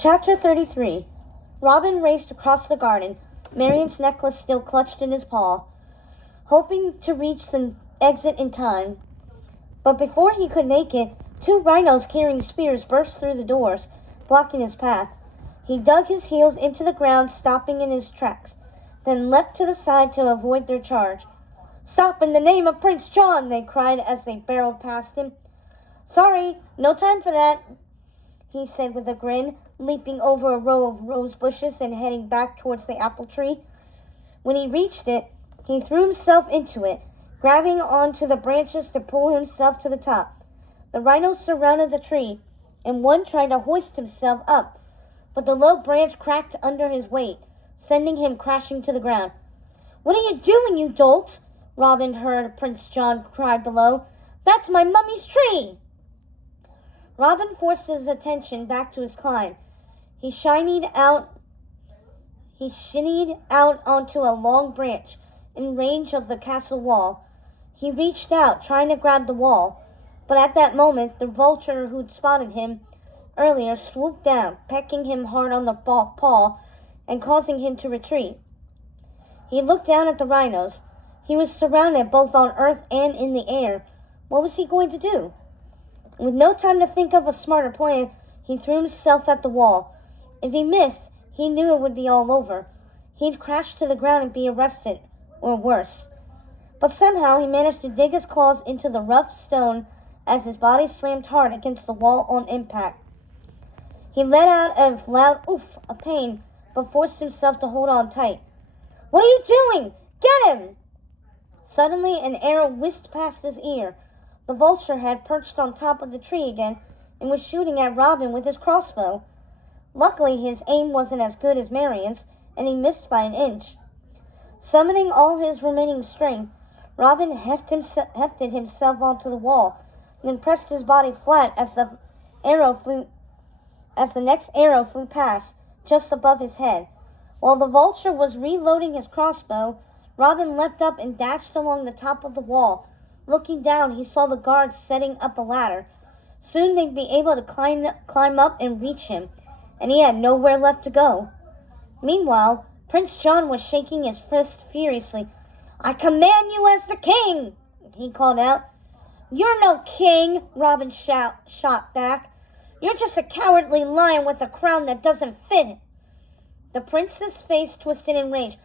Chapter 33. Robin raced across the garden, Marion's necklace still clutched in his paw, hoping to reach the exit in time. But before he could make it, two rhinos carrying spears burst through the doors, blocking his path. He dug his heels into the ground, stopping in his tracks, then leapt to the side to avoid their charge. "Stop in the name of Prince John!" they cried as they barreled past him. "Sorry, no time for that," he said with a grin, leaping over a row of rose bushes and heading back towards the apple tree. When he reached it, he threw himself into it, grabbing onto the branches to pull himself to the top. The rhinos surrounded the tree, and one tried to hoist himself up, but the low branch cracked under his weight, sending him crashing to the ground. "What are you doing, you dolt?" Robin heard Prince John cry below. "That's my mummy's tree!" Robin forced his attention back to his climb. He shinnied out onto a long branch in range of the castle wall. He reached out, trying to grab the wall, but at that moment, the vulture who'd spotted him earlier swooped down, pecking him hard on the paw and causing him to retreat. He looked down at the rhinos. He was surrounded both on earth and in the air. What was he going to do? With no time to think of a smarter plan, he threw himself at the wall. If he missed, he knew it would be all over. He'd crash to the ground and be arrested, or worse. But somehow he managed to dig his claws into the rough stone as his body slammed hard against the wall on impact. He let out a loud oof of pain, but forced himself to hold on tight. "What are you doing? Get him!" Suddenly, an arrow whisked past his ear. The vulture had perched on top of the tree again and was shooting at Robin with his crossbow. Luckily, his aim wasn't as good as Marion's, and he missed by an inch. Summoning all his remaining strength, Robin hefted himself onto the wall, then pressed his body flat as the next arrow flew past, just above his head. While the vulture was reloading his crossbow, Robin leapt up and dashed along the top of the wall. Looking down, he saw the guards setting up a ladder. Soon they'd be able to climb up and reach him, and he had nowhere left to go. Meanwhile, Prince John was shaking his fist furiously. "I command you as the king!" he called out. "You're no king," Robin shot back. "You're just a cowardly lion with a crown that doesn't fit." The prince's face twisted in rage.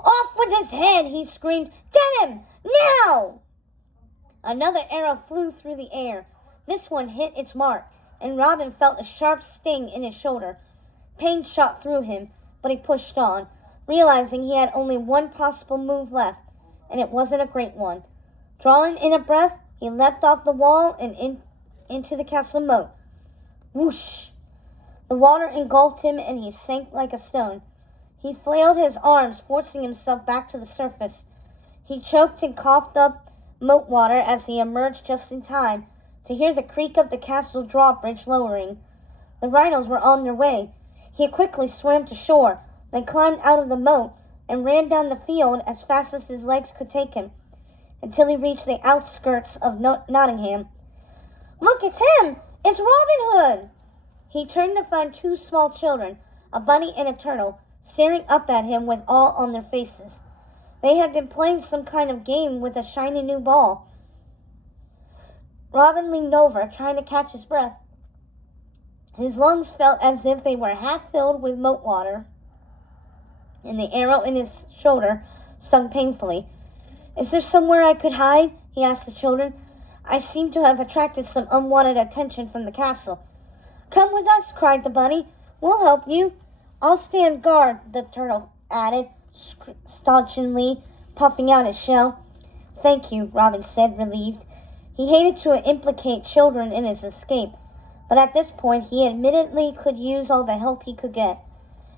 "Off with his head!" he screamed. "Get him! Now!" Another arrow flew through the air. This one hit its mark, and Robin felt a sharp sting in his shoulder. Pain shot through him, but he pushed on, realizing he had only one possible move left, and it wasn't a great one. Drawing in a breath, he leapt off the wall and into the castle moat. Whoosh! The water engulfed him, and he sank like a stone. He flailed his arms, forcing himself back to the surface. He choked and coughed up moat water as he emerged just in time to hear the creak of the castle drawbridge lowering. The rhinos were on their way. He quickly swam to shore, then climbed out of the moat and ran down the field as fast as his legs could take him, until he reached the outskirts of Nottingham. "Look, it's him! It's Robin Hood!" He turned to find two small children, a bunny and a turtle, staring up at him with awe on their faces. They had been playing some kind of game with a shiny new ball. Robin leaned over, trying to catch his breath. His lungs felt as if they were half filled with moat water, and the arrow in his shoulder stung painfully. "Is there somewhere I could hide?" he asked the children. "I seem to have attracted some unwanted attention from the castle." "Come with us," cried the bunny. "We'll help you." "I'll stand guard," the turtle added, staunchly, puffing out his shell. "Thank you," Robin said, relieved. He hated to implicate children in his escape, but at this point he admittedly could use all the help he could get.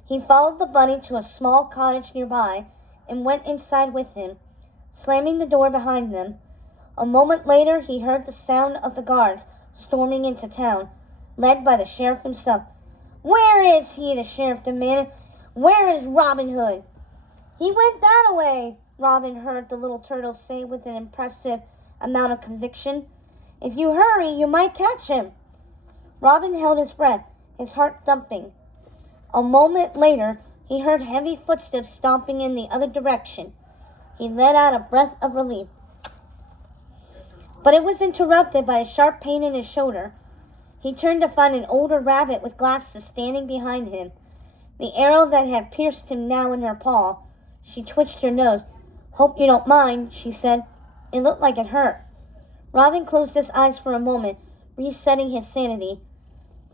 He followed the bunny to a small cottage nearby and went inside with him, slamming the door behind them. A moment later he heard the sound of the guards storming into town, led by the sheriff himself. "Where is he?" the sheriff demanded. "Where is Robin Hood?" "He went that way," Robin heard the little turtle say with an impressive amount of conviction. "If you hurry, you might catch him." Robin held his breath, his heart thumping. A moment later, he heard heavy footsteps stomping in the other direction. He let out a breath of relief. But it was interrupted by a sharp pain in his shoulder. He turned to find an older rabbit with glasses standing behind him. The arrow that had pierced him now in her paw. She twitched her nose. "Hope you don't mind," she said. It looked like it hurt. Robin closed his eyes for a moment, resetting his sanity.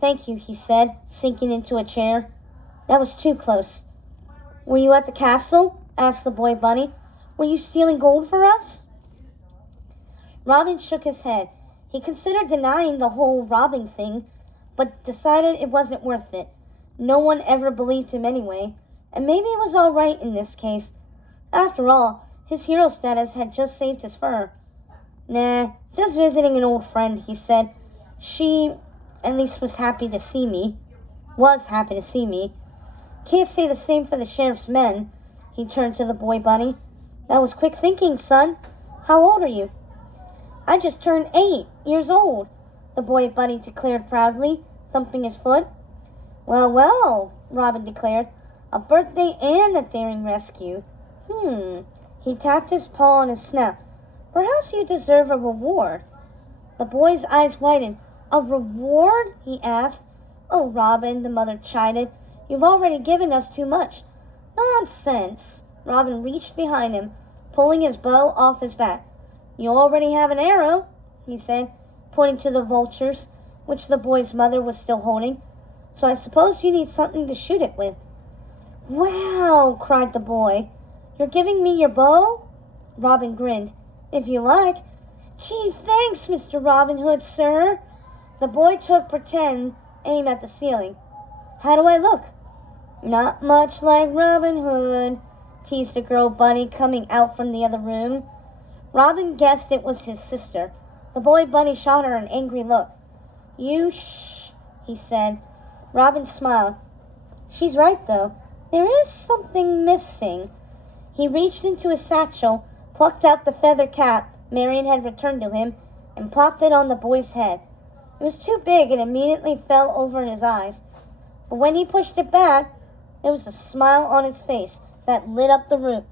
"Thank you," he said, sinking into a chair. "That was too close." "Were you at the castle?" asked the boy bunny. "Were you stealing gold for us?" Robin shook his head. He considered denying the whole robbing thing, but decided it wasn't worth it. No one ever believed him anyway, and maybe it was all right in this case. After all, his hero status had just saved his fur. "Nah, just visiting an old friend," he said. "She, at least, was happy to see me. Can't say the same for the sheriff's men." He turned to the boy bunny. "That was quick thinking, son. How old are you?" "I just turned 8 years old," the boy bunny declared proudly, thumping his foot. "Well, well," Robin declared. "A birthday and a daring rescue. He tapped his paw on his snout. "Perhaps you deserve a reward." The boy's eyes widened. "A reward?" he asked. "Oh, Robin," the mother chided. "You've already given us too much." "Nonsense." Robin reached behind him, pulling his bow off his back. "You already have an arrow," he said, pointing to the vultures, which the boy's mother was still holding. "So I suppose you need something to shoot it with." "Wow!" cried the boy. "You're giving me your bow?" Robin grinned. "If you like." "Gee, thanks, Mr. Robin Hood, sir." The boy took pretend aim at the ceiling. "How do I look?" "Not much like Robin Hood," teased the girl bunny coming out from the other room. Robin guessed it was his sister. The boy bunny shot her an angry look. "You shh," he said. Robin smiled. "She's right, though. There is something missing." He reached into his satchel, plucked out the feather cap Marion had returned to him, and plopped it on the boy's head. It was too big and immediately fell over his eyes. But when he pushed it back, there was a smile on his face that lit up the room.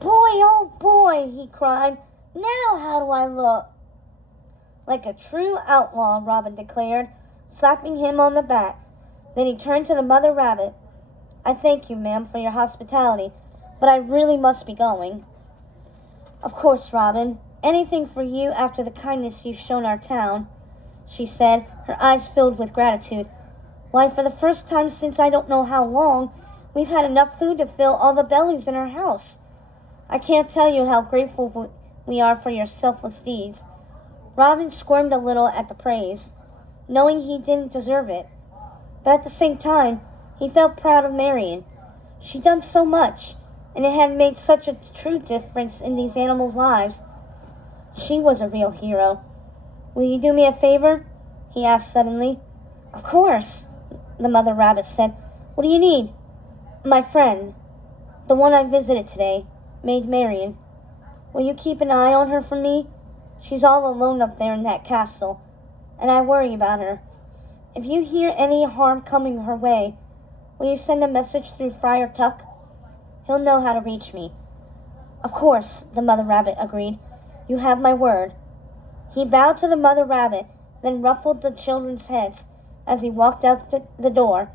"Boy, oh boy," he cried. "Now how do I look?" "Like a true outlaw," Robin declared, slapping him on the back. Then he turned to the mother rabbit. "I thank you, ma'am, for your hospitality, but I really must be going." "Of course, Robin. Anything for you after the kindness you've shown our town," she said, her eyes filled with gratitude. "Why, for the first time since I don't know how long, we've had enough food to fill all the bellies in our house. I can't tell you how grateful we are for your selfless deeds." Robin squirmed a little at the praise, knowing he didn't deserve it. But at the same time, he felt proud of Marion. She'd done so much, and it had made such a true difference in these animals' lives. She was a real hero. "Will you do me a favor?" he asked suddenly. "Of course," the mother rabbit said. "What do you need?" "My friend, the one I visited today, Maid Marian. Will you keep an eye on her for me? She's all alone up there in that castle, and I worry about her. If you hear any harm coming her way, will you send a message through Friar Tuck? He'll know how to reach me." "Of course," the mother rabbit agreed. "You have my word." He bowed to the mother rabbit, then ruffled the children's heads as he walked out the door.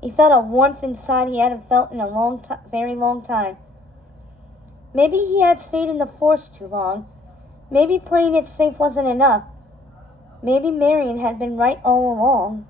He felt a warmth inside he hadn't felt in a very long time. Maybe he had stayed in the forest too long. Maybe playing it safe wasn't enough. Maybe Marion had been right all along.